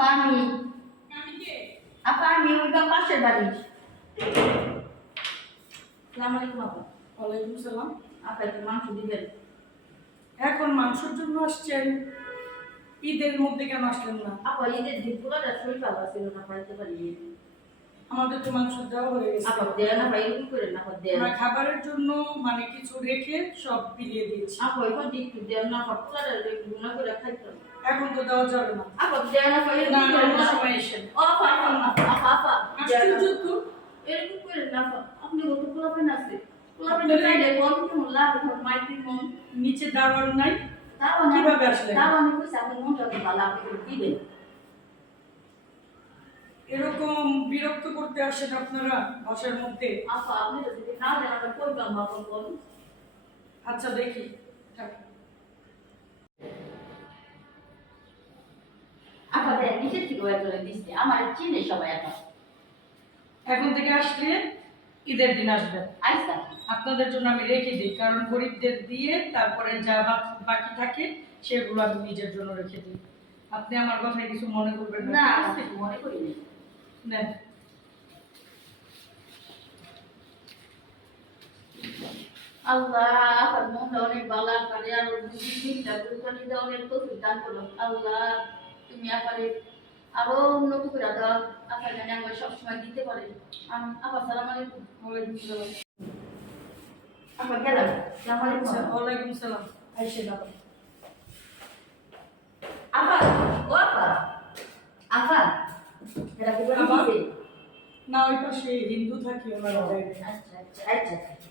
আপা আমি আপা আমি ওই পাশের বাড়ি। সালাম আলাইকুম আপা। ওয়ালাইকুম সালাম। আপা একটু মাংস দিবেন। এখন মাংসের জন্য আসছেন? ঈদের মধ্যে কেন আসলেন না? আপা ঈদের দিন পুরোটা শরীর ভালো ছিল না, পাইতে পারি। আমাদের তো মাংস দেওয়া হয়ে গেছে। আপা দেয় না ভাই, এরকম করে না দেয়। আমরা খাবারের জন্য মানে কিছু রেখে সব বিলিয়ে দিয়েছি। আপা এখন একটু দেয় না, পুরোটা গুণা করে খাইতাম। এখন তো দেওয়া যাবে না। আপা দেয় না ভাই, না অন্য সময় এসেন। ও আপা আপা আপা আপা আশ্চর্য তো। এরকম করে না আপা, আপনি কত পোলাপেন আছে, পোলাপেন চাইলে বল কেমন লাভ মাইতি মন নিচে দাঁড়ান নাই? তাও কিভাবে আসলেন? তাও আমি কইছি আপনি মনটা তো ভালো, আপনি করে দিবেন। এরকম বিরক্ত করতে আসেন আপনারা বাসার মধ্যে? আপা আপনি যদি না দেন আমরা কইতাম আপা বল। আচ্ছা দেখি। আপা দেন নিচের থেকে ওই করে দিচ্ছি, আমার চিনে সবাই আপা। এখন থেকে আসলে ঈদের দিন আসবেন। আচ্ছা আপনাদের জন্য আমি রেখে দিই, কারণ গরিবদের দিয়ে তারপরে যা বাকি থাকে সেগুলো আমি নিজের জন্য রেখে দিই। আপনি আমার কথায় কিছু মনে করবেন না, ঠিক আছে? মনে করি না। নেন। আল্লাহ আপনার মনটা অনেক ভালো করে, আর দিনটা কুরবানি দাও, অনেক তৌফিক দান করো আল্লাহ। তুমি আপারে আরো উন্নত করে দাও, আপনার জানি আমরা সবসময় দিতে পারি। আপা সালাম আলাইকুম। ওয়ালাইকুম সালাম। আপা গেলাম। সালাম আলাইকুম। আচ্ছা ওয়ালাইকুম সালাম। আইসে দাও। আপা ও আপা আপা এটা কি বলে আপা? দিছে? না ওই পাশে হিন্দু থাকি ওনারা বাইরে। আচ্ছা আচ্ছা আচ্ছা